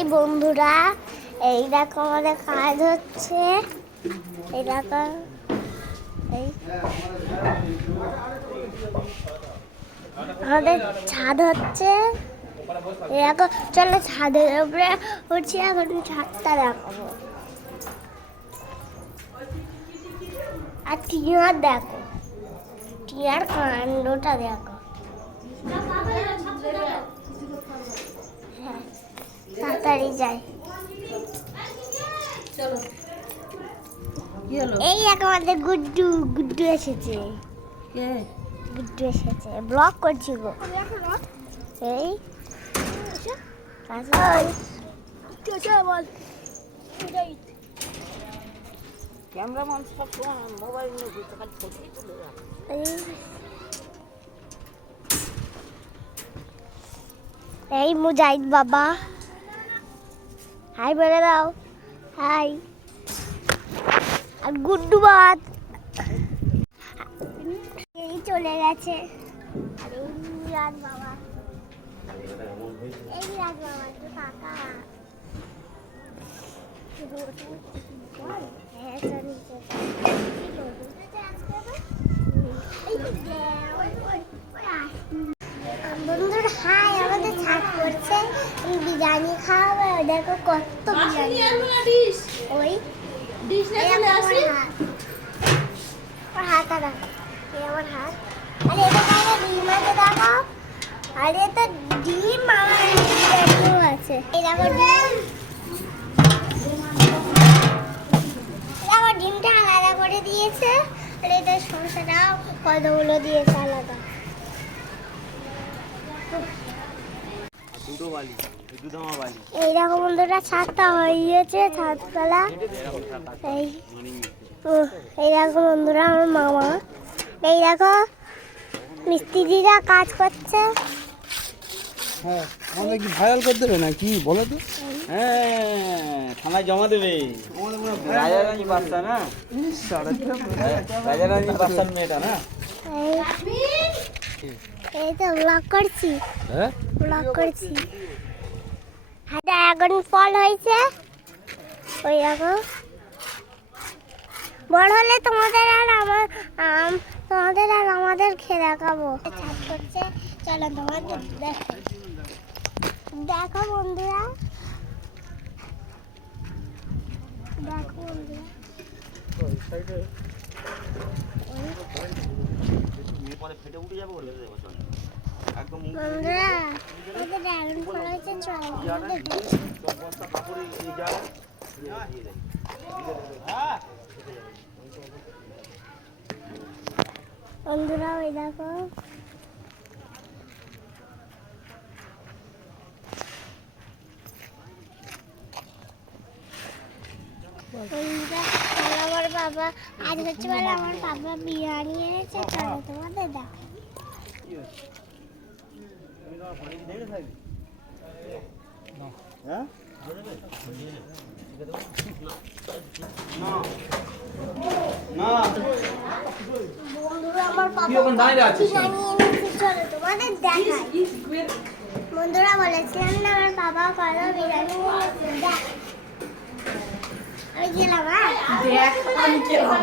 এই বন্ধুরা, এই দেখো আমাদের কাজ হচ্ছে। এই দেখো এই আমাদের ছাদ হচ্ছে। এই দেখো, চলো ছাদের উপরে উঠছি। এখন ছাদটা দেখাবো। আর টিয়ার দেখো, টিয়ার কাণ্ডটা দেখো। হ্যাঁ, তাড়াতাড়ি যাই। এই এক আমাদের গুড্ডু গুড্ডু এসেছে। গুড্ডু এসেছে, ব্লগ করছি গো। এই ক্যামেরাম্যান সব সময় মোবাইল নিয়ে ঘুরতে পারে, ছবি তুলে রাখে। এই মুজাহিদ বাবা, হাই বলে দাও। হাই। আর গুড্ডু বাদ এই চলে গেছে। আর এই রাজ বাবা, এই রাজ বাবা তো কাকা। বন্ধুরা হাই, আমাদের ছাদ করছে। বিরিয়ানি খাওয়াবে। দেখো কত বিরিয়ানি। ওই হাত আমার হাত। আরে এটা বাইরে ডিম আছে দেখো। আরে তো ডিম আমার আছে। এই দেখো ডিম। আমার ডিমটা আলাদা করে দিয়েছে। আর এটা সরষেটাও কতগুলো দিয়েছে আলাদা। এই দেখো বন্ধুরা, ছাদটা হয়ে গিয়েছে। ছাদতলা এই দেখো বন্ধুরা, আমার মামা। এই দেখো মিস্ত্রিরা কাজ করছে। হ্যাঁ, আমাদের কি ভাইরাল করে দেবে না কি বলো তো? হ্যাঁ, থানায় জমা দেবে। রাজারানী বাচ্চা না, রাজারানী বাচ্চার মেয়েটা না। এই তো ব্লগ করছি। হ্যাঁ, ব্লগ করছি। এখন ফল হয়েছে। ওই দেখো, বড় হলে তোমাদের আর আমাদের খেয়ে দেখাবো। ছাদ করছে, চলো তোমাদের দেখো। দেখো বন্ধুরা, দেখো বন্ধুরা, বন্ধুরা এই যে ড্রাগন ফল হয়েছে। বন্ধুরা ওই দেখো, আমার বাবা আজ হচ্ছে বলে আমার বাবা বিরিয়ানি এনেছে। চলো তোমাদের দেখো। বন্ধুরা আমার বাবা বিরিয়ানি এনেছে। চলো তোমাদের দেখাই। বন্ধুরা বলেছিলাম না আমার বাবা কত বিরিয়ানি এনেছে। আমি গেলাম। দেখ আমি গেলাম।